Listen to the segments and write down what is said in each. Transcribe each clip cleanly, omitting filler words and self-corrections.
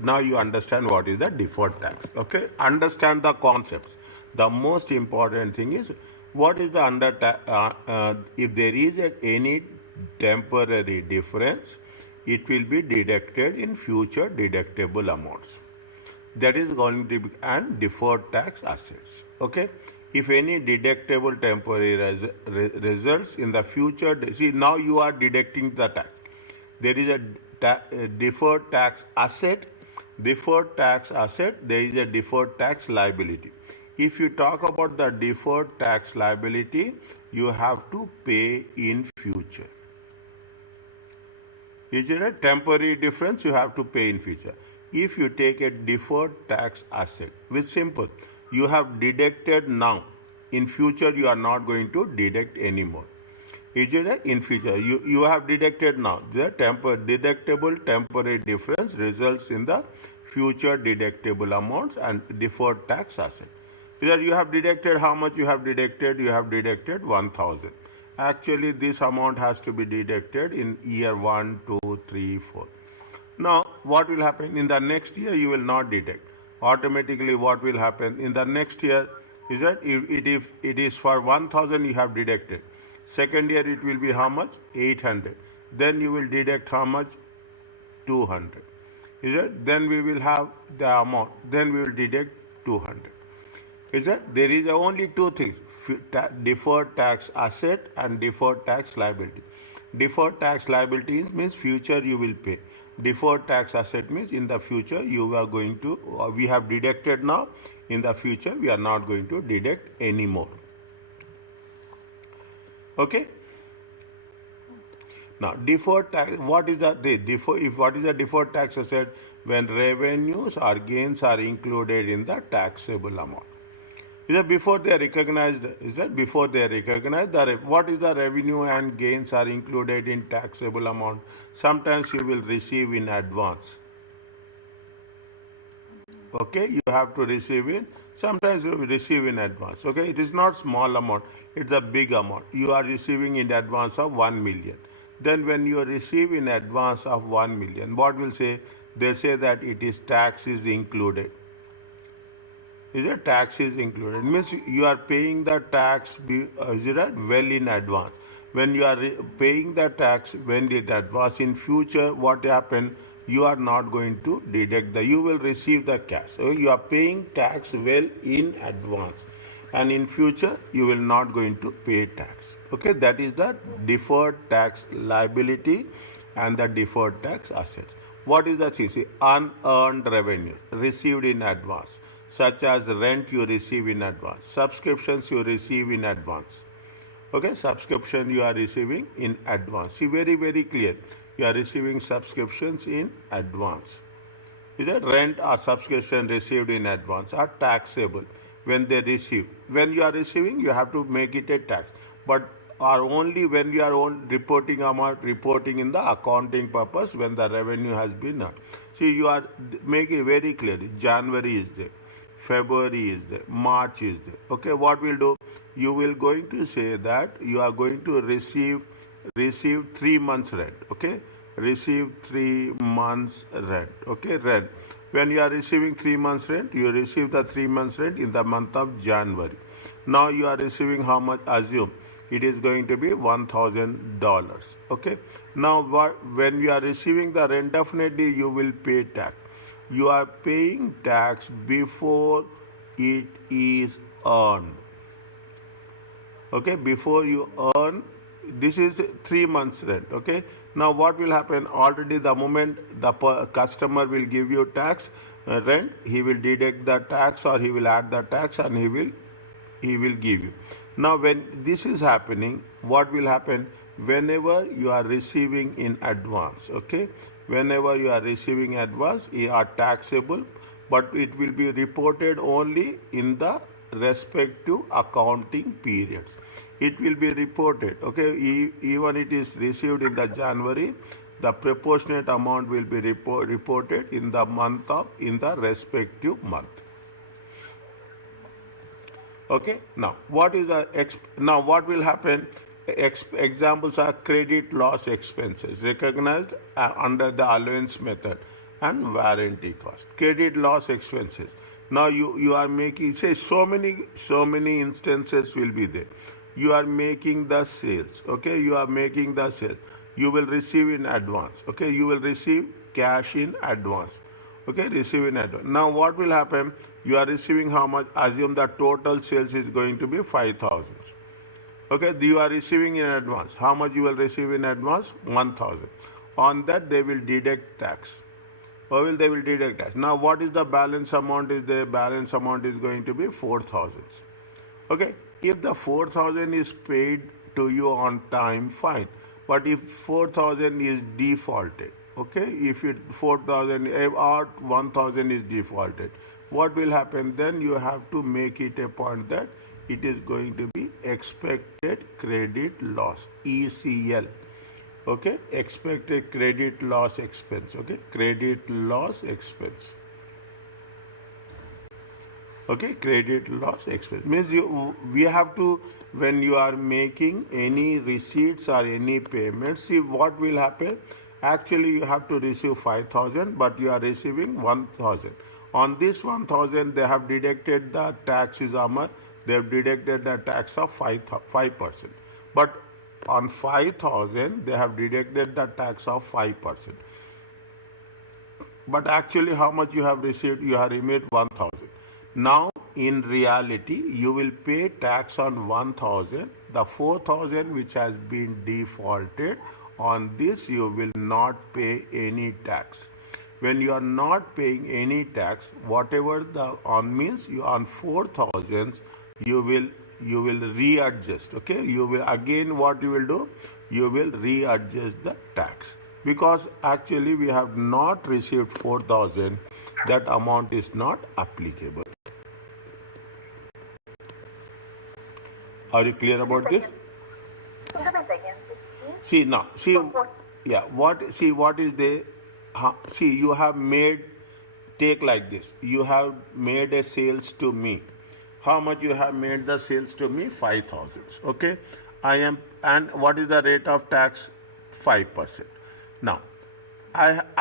now you understand what is the deferred tax. Okay, understand the concepts. The most important thing is what is the if there is any temporary difference, it will be deducted in future deductible amounts. That is going to be and deferred tax assets. Okay, if any deductible temporary results in the future, see now you are deducting the tax. There is a deferred tax asset. Deferred tax asset, there is a deferred tax liability. If you talk about the deferred tax liability, you have to pay in future. Is it a temporary difference? You have to pay in future. If you take a deferred tax asset, which simple, you have deducted now. In future, you are not going to deduct anymore. Is it a in future? You have deducted now. The deductible temporary difference results in the future deductible amounts and deferred tax asset. Because you have deducted how much you have deducted? You have deducted 1,000. Actually, this amount has to be deducted in year 1, 2, 3, 4. Now, what will happen? In the next year, you will not deduct. Automatically, what will happen? In the next year, is that if it is for 1,000 you have deducted. Second year, it will be how much? 800. Then you will deduct how much? 200. Is it? Then we will have the amount. Then we will deduct 200. Is that? There is only two things. Deferred tax asset and deferred tax liability. Deferred tax liability means future you will pay. Deferred tax asset means in the future you are going to, we have deducted now, in the future we are not going to deduct anymore. Okay? Now, deferred tax, what is what is the deferred tax asset? When revenues or gains are included in the taxable amount. Is that before they are recognized? Is that before they are recognized? What is the revenue and gains are included in taxable amount? Sometimes you will receive in advance. Okay, you have to receive in. Sometimes you will receive in advance. Okay, it is not small amount. It's a big amount. You are receiving in advance of 1 million. Then when you receive in advance of 1 million, what will say? They say that it is tax is included. Is a tax is included. It means you are paying the tax well in advance. When you are paying the tax when it advance, in future what happen? You are not going to deduct you will receive the cash. So you are paying tax well in advance, and in future you will not going to pay tax. Okay, that is the deferred tax liability and the deferred tax assets. What is the thing? Unearned revenue received in advance, such as rent you receive in advance, subscriptions you receive in advance. Okay, subscription you are receiving in advance. See, very, very clear. You are receiving subscriptions in advance. Is that rent or subscription received in advance are taxable when they receive. When you are receiving, you have to make it a tax. But are only when you are reporting amount, reporting in the accounting purpose when the revenue has been earned. See, you are making very clear. January is there. February is there, March is there. Okay, what we'll do? You will going to say that you are going to receive 3 months rent. Okay, receive 3 months rent. Okay, rent. When you are receiving 3 months rent, you receive the 3 months rent in the month of January. Now you are receiving how much? Assume it is going to be $1,000. Okay. Now when you are receiving the rent, definitely you will pay tax. You are paying tax before it is earned. Okay, before you earn, this is 3 months rent. Okay, now what will happen? Already the moment the customer will give you tax rent, he will deduct the tax or he will add the tax and he will give you. Now when this is happening, what will happen? Whenever you are receiving in advance, okay, whenever you are receiving advance, you are taxable, but it will be reported only in the respective accounting periods. It will be reported, okay, even it is received in the January, the proportionate amount will be reported in the respective month. Okay, now what will happen? Examples are credit loss expenses recognized under the allowance method. and warranty cost. Credit loss expenses. Now you are making, say, so many instances will be there. You are making the sales, okay? You are making the sales. You will receive in advance, okay? You will receive cash in advance, okay? Receive in advance. Now what will happen? You are receiving how much? Assume the total sales is going to be 5,000. Okay, you are receiving in advance. How much you will receive in advance? 1,000. On that they will deduct tax. Or will they will deduct tax. Now what is the balance amount? Is the balance amount is going to be 4,000. Okay, if the 4,000 is paid to you on time, fine. But if 4,000 is defaulted, okay, if it 4,000 or 1,000 is defaulted, what will happen? Then you have to make it a point that it is going to be expected credit loss, ECL. Okay, expected credit loss expense. Okay, credit loss expense. Okay, credit loss expense means we have to, when you are making any receipts or any payments, see what will happen. Actually you have to receive 5,000, but you are receiving 1,000. On this 1,000 they have deducted the tax is how much? They have deducted the tax of 5%. But on 5,000 they have deducted the tax of 5%. But actually how much you have received? You have received 1,000. Now in reality you will pay tax on 1,000. The 4,000 which has been defaulted, on this you will not pay any tax. When you are not paying any tax, whatever the on means, you on 4,000 you will readjust. Okay, you will again, what you will do? You will readjust the tax, because actually we have not received 4,000. That amount is not applicable. Are you clear about this? See now, see, yeah, what is the, see, you have made, take like this, you have made a sales to me. How much you have made the sales to me? 5,000. Okay, I am, and what is the rate of tax? 5%. Now,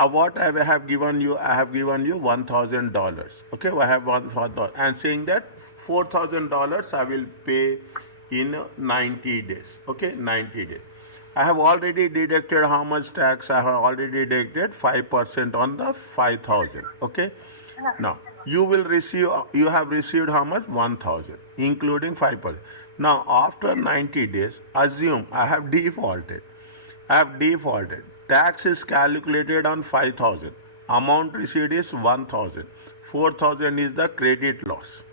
what I have given you, I have given you $1,000. Okay, I have $1,000, and saying that $4,000 I will pay in 90 days. Okay, 90 days. I have already deducted how much tax? I have already deducted 5% on the 5,000. Okay. Now you will receive. You have received how much? 1,000, including 5%. Now after 90 days, assume I have defaulted. I have defaulted. Tax is calculated on 5,000. Amount received is 1,000. 4,000 is the credit loss.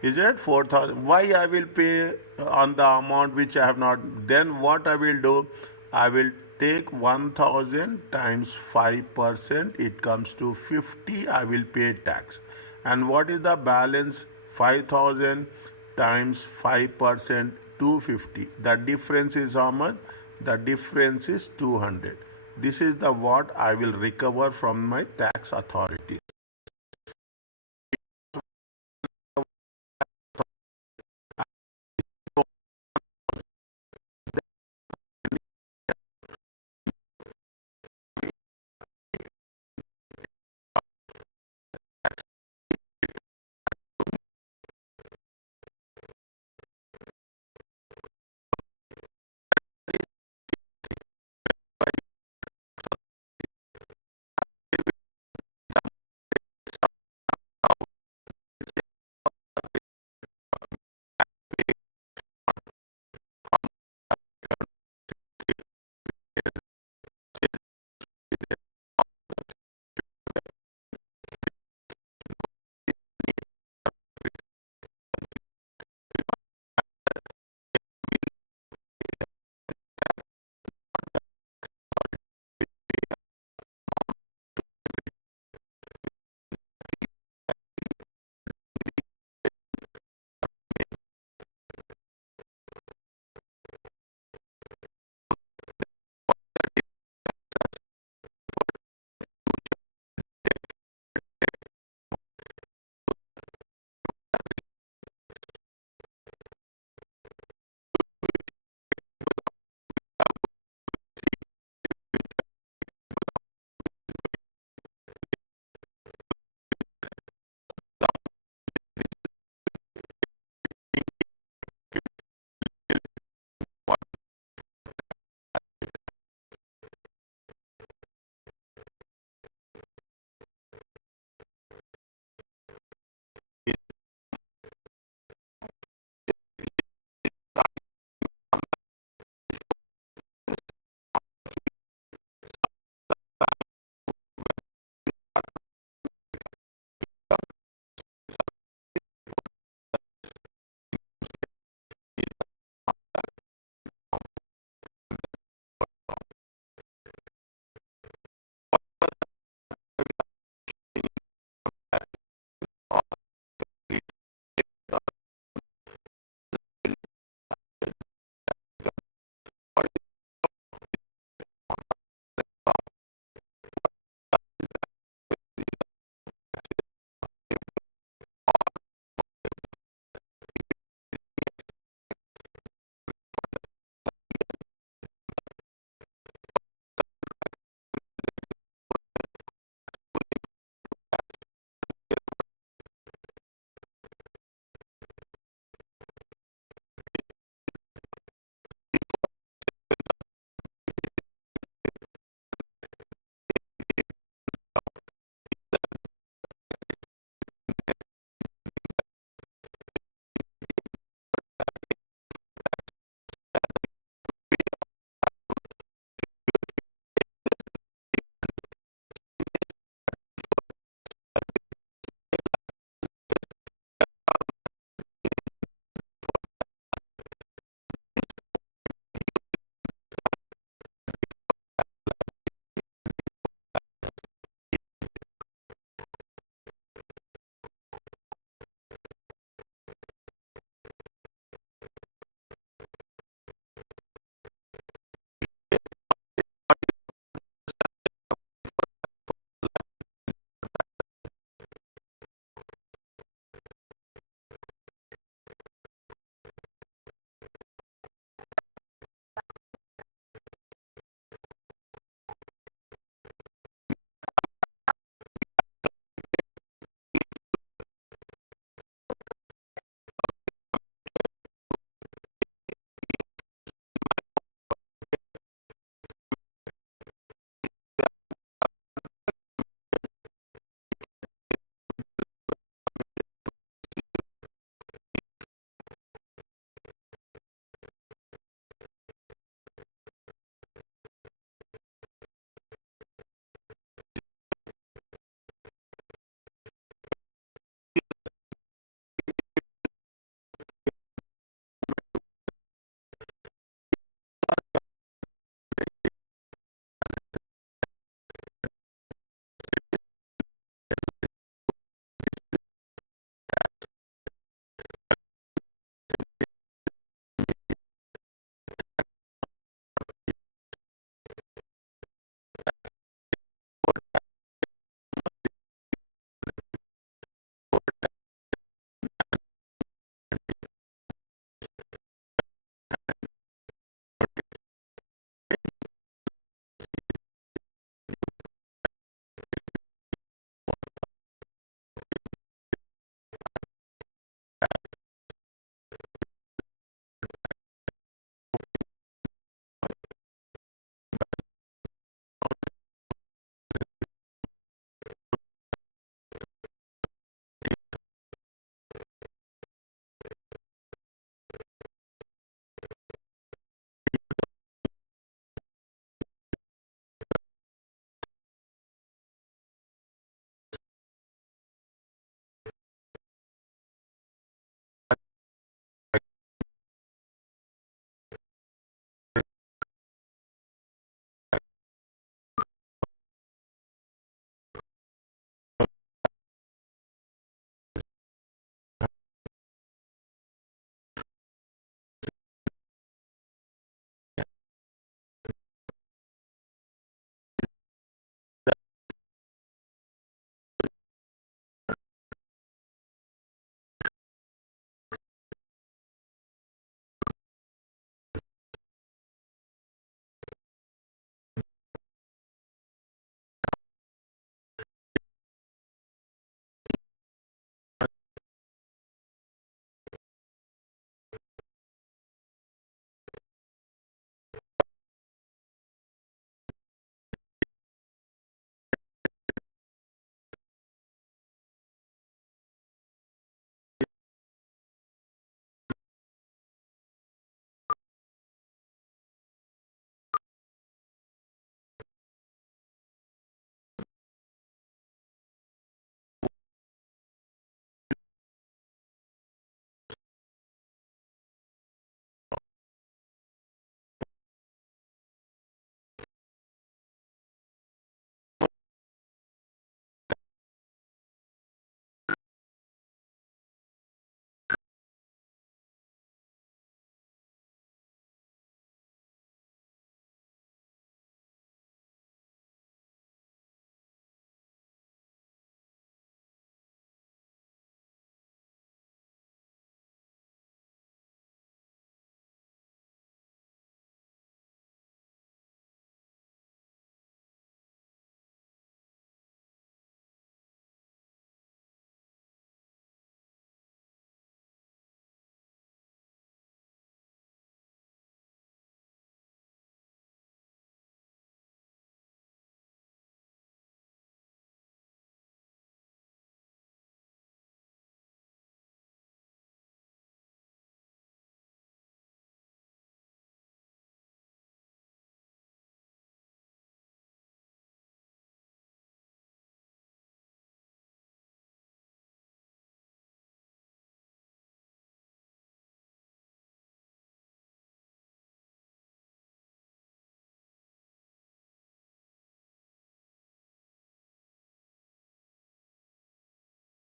Is it 4,000? Why I will pay on the amount which I have not? Then what I will do? I will take 1,000 times 5%. It comes to 50. I will pay tax. And what is the balance? 5,000 times 5%, 250. The difference is how much? The difference is 200. This is the what I will recover from my tax authorities.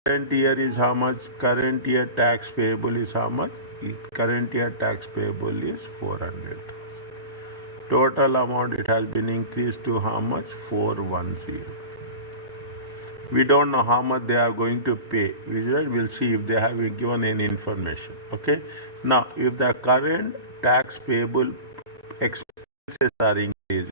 Current year is how much? Current year tax payable is how much? Current year tax payable is 400. Total amount it has been increased to how much? 410. We don't know how much they are going to pay. We'll see if they have given any information. Okay. Now, if the current tax payable expenses are increasing,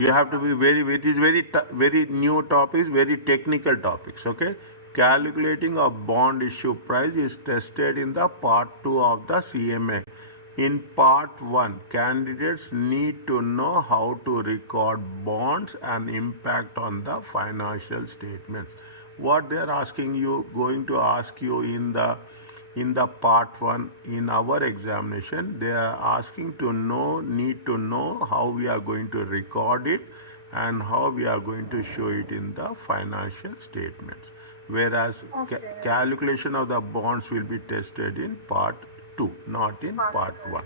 You have to be it is very new topics, very technical topics. Okay, calculating a bond issue price is tested in the part 2 of the CMA. In part 1, candidates need to know how to record bonds and impact on the financial statements. What they are asking you, going to ask you in the part 1 in our examination, they are asking to know, need to know how we are going to record it and how we are going to show it in the financial statements, whereas calculation of the bonds will be tested in part 2, not in part 1.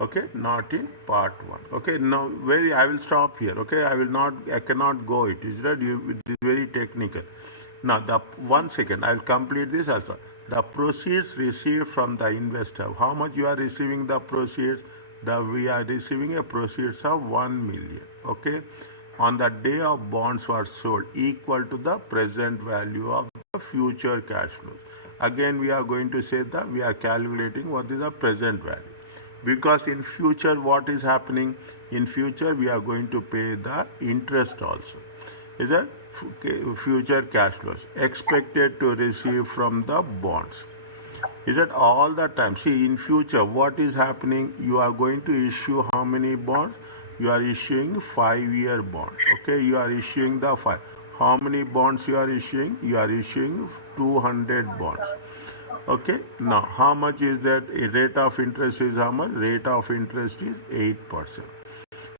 Okay, not in part 1. Okay, now very I will stop here. Okay, I cannot go it is that you it is very technical. Now the 1 second I will complete this also. The proceeds received from the investor, how much you are receiving the proceeds? We are receiving a proceeds of 1 million. Okay, on the day of bonds were sold, equal to the present value of the future cash flows. Again we are going to say that we are calculating what is the present value, because in future what is happening, in future we are going to pay the interest also. Is that future cash flows expected to receive from the bonds? Is that all the time? See, in future what is happening, you are going to issue how many bonds? You are issuing 5-year bond. Okay, you are issuing the 5. How many bonds you are issuing? You are issuing 200 bonds. Okay, now how much is that? Rate of interest is how much? Rate of interest is 8%.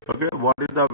Okay, what is the